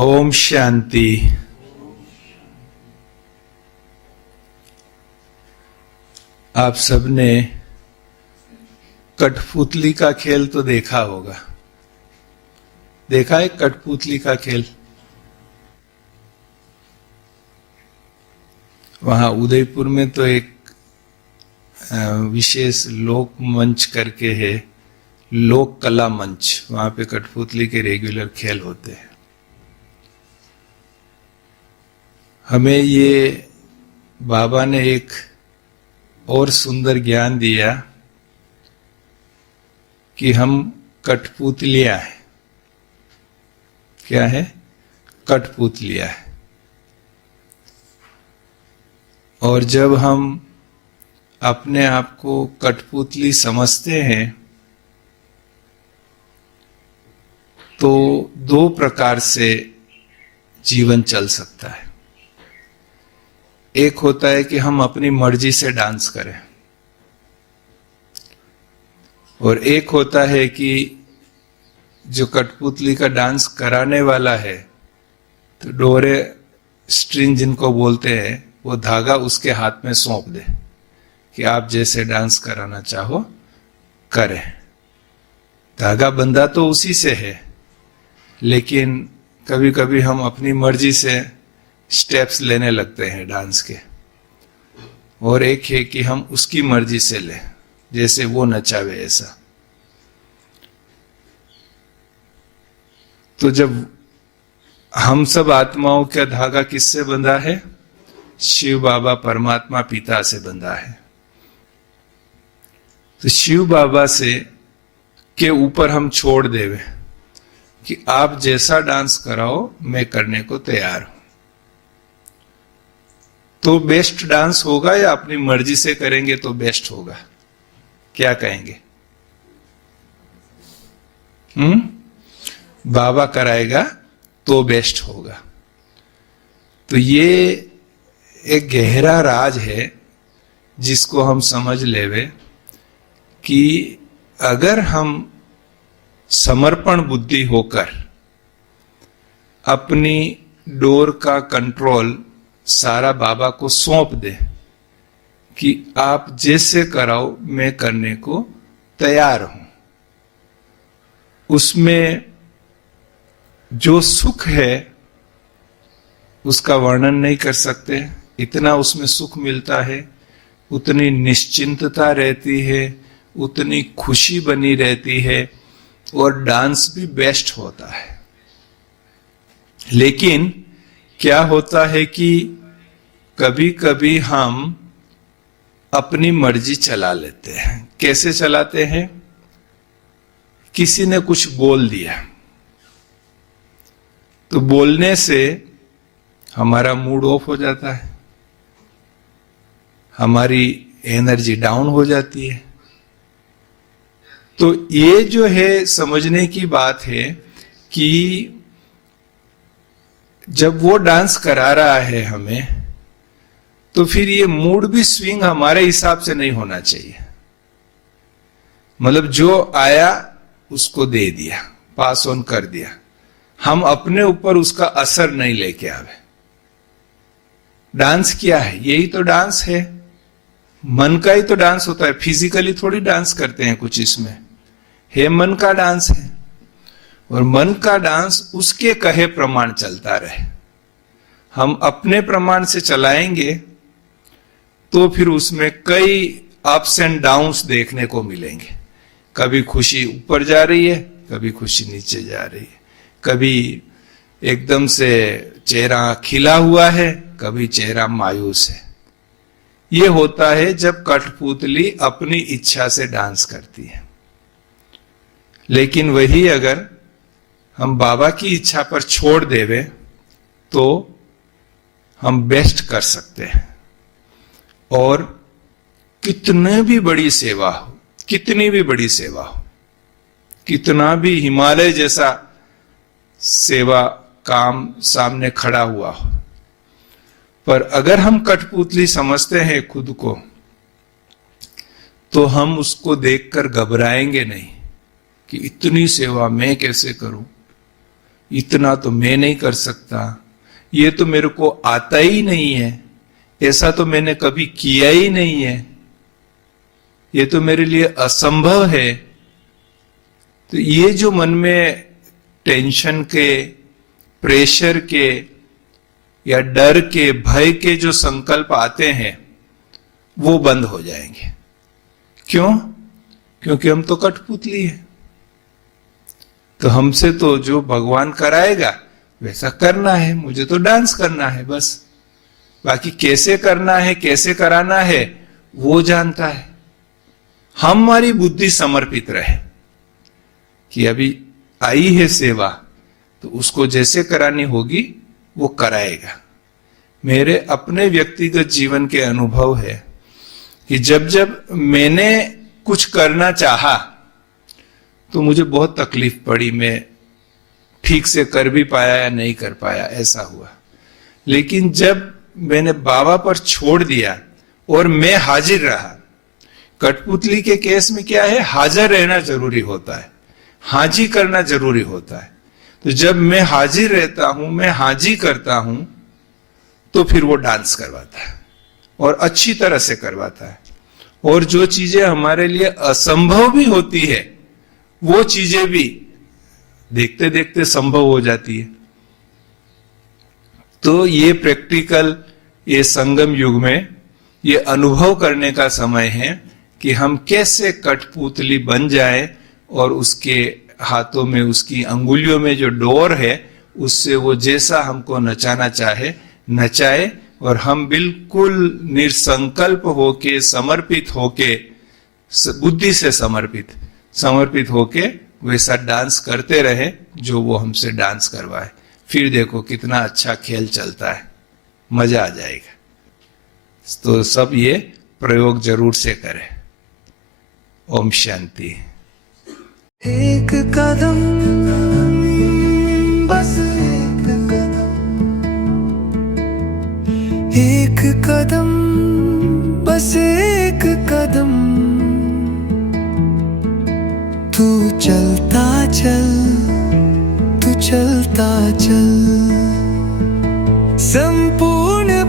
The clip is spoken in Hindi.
ओम शांति। आप सबने कठपुतली का खेल तो देखा होगा। देखा है कठपुतली का खेल? वहां उदयपुर में तो एक विशेष लोक मंच करके है, लोक कला मंच। वहां पे कठपुतली के रेगुलर खेल होते हैं। हमें ये बाबा ने एक और सुंदर ज्ञान दिया कि हम कठपुतलियां हैं। क्या है? कठपुतलियां है। और जब हम अपने आप को कठपुतली समझते हैं तो दो प्रकार से जीवन चल सकता है। एक होता है कि हम अपनी मर्जी से डांस करें, और एक होता है कि जो कठपुतली का डांस कराने वाला है, तो डोरे स्ट्रिंग जिनको बोलते हैं, वो धागा उसके हाथ में सौंप दे कि आप जैसे डांस कराना चाहो करें। धागा बंधा तो उसी से है, लेकिन कभी कभी हम अपनी मर्जी से स्टेप्स लेने लगते हैं डांस के, और एक है कि हम उसकी मर्जी से लें, जैसे वो नचावे ऐसा। तो जब हम सब आत्माओं का धागा किससे बंधा है? शिव बाबा परमात्मा पिता से बंधा है। तो शिव बाबा से के ऊपर हम छोड़ देवे कि आप जैसा डांस कराओ मैं करने को तैयार हूं। तो बेस्ट डांस होगा या अपनी मर्जी से करेंगे तो बेस्ट होगा? क्या कहेंगे? बाबा कराएगा तो बेस्ट होगा। तो ये एक गहरा राज है जिसको हम समझ लेवे कि अगर हम समर्पण बुद्धि होकर अपनी डोर का कंट्रोल सारा बाबा को सौंप दे कि आप जैसे कराओ मैं करने को तैयार हूं, उसमें जो सुख है उसका वर्णन नहीं कर सकते। इतना उसमें सुख मिलता है, उतनी निश्चिंतता रहती है, उतनी खुशी बनी रहती है, और डांस भी बेस्ट होता है। लेकिन क्या होता है कि कभी कभी हम अपनी मर्जी चला लेते हैं। कैसे चलाते हैं? किसी ने कुछ बोल दिया, तो बोलने से हमारा मूड ऑफ हो जाता है, हमारी एनर्जी डाउन हो जाती है। तो ये जो है समझने की बात है कि जब वो डांस करा रहा है हमें, तो फिर ये मूड भी स्विंग हमारे हिसाब से नहीं होना चाहिए। मतलब जो आया उसको दे दिया, पास ऑन कर दिया, हम अपने ऊपर उसका असर नहीं लेके आवे। डांस क्या है? यही तो डांस है, मन का ही तो डांस होता है। फिजिकली थोड़ी डांस करते हैं कुछ, इसमें है मन का डांस है, और मन का डांस उसके कहे प्रमाण चलता रहे। हम अपने प्रमाण से चलाएंगे तो फिर उसमें कई अप्स एंड डाउन्स देखने को मिलेंगे। कभी खुशी ऊपर जा रही है, कभी खुशी नीचे जा रही है, कभी एकदम से चेहरा खिला हुआ है, कभी चेहरा मायूस है। ये होता है जब कठपुतली अपनी इच्छा से डांस करती है। लेकिन वही अगर हम बाबा की इच्छा पर छोड़ देवे तो हम बेस्ट कर सकते हैं। और कितने भी बड़ी सेवा हो, कितनी भी बड़ी सेवा हो, कितना भी हिमालय जैसा सेवा काम सामने खड़ा हुआ हो, पर अगर हम कठपुतली समझते हैं खुद को, तो हम उसको देखकर घबराएंगे नहीं कि इतनी सेवा मैं कैसे करूं, इतना तो मैं नहीं कर सकता, ये तो मेरे को आता ही नहीं है, ऐसा तो मैंने कभी किया ही नहीं है, ये तो मेरे लिए असंभव है। तो ये जो मन में टेंशन के, प्रेशर के या डर के, भय के जो संकल्प आते हैं वो बंद हो जाएंगे। क्यों? क्योंकि हम तो कठपुतली है। तो हमसे तो जो भगवान कराएगा वैसा करना है, मुझे तो डांस करना है बस। बाकी कैसे करना है, कैसे कराना है, वो जानता है। हमारी बुद्धि समर्पित रहे कि अभी आई है सेवा, तो उसको जैसे करानी होगी वो कराएगा। मेरे अपने व्यक्तिगत जीवन के अनुभव है कि जब जब मैंने कुछ करना चाहा तो मुझे बहुत तकलीफ पड़ी, मैं ठीक से कर भी पाया या नहीं कर पाया, ऐसा हुआ। लेकिन जब मैंने बाबा पर छोड़ दिया और मैं हाजिर रहा, कठपुतली के केस में क्या है, हाजिर रहना जरूरी होता है, हाजी करना जरूरी होता है। तो जब मैं हाजिर रहता हूं, मैं हाजी करता हूं, तो फिर वो डांस करवाता है और अच्छी तरह से करवाता है। और जो चीजें हमारे लिए असंभव भी होती है वो चीजें भी देखते देखते संभव हो जाती है। तो ये प्रैक्टिकल, ये संगम युग में ये अनुभव करने का समय है कि हम कैसे कठपुतली बन जाए और उसके हाथों में, उसकी अंगुलियों में जो डोर है, उससे वो जैसा हमको नचाना चाहे नचाए, और हम बिल्कुल निसंकल्प होके, समर्पित होके, बुद्धि से समर्पित होके वैसा डांस करते रहे जो वो हमसे डांस करवाए। फिर देखो कितना अच्छा खेल चलता है, मजा आ जाएगा। तो सब ये प्रयोग जरूर से करें। ओम शांति। एक कदम, बस एक कदम, बस एक कदम, तू चलता चल, तू चलता चल, संपूर्ण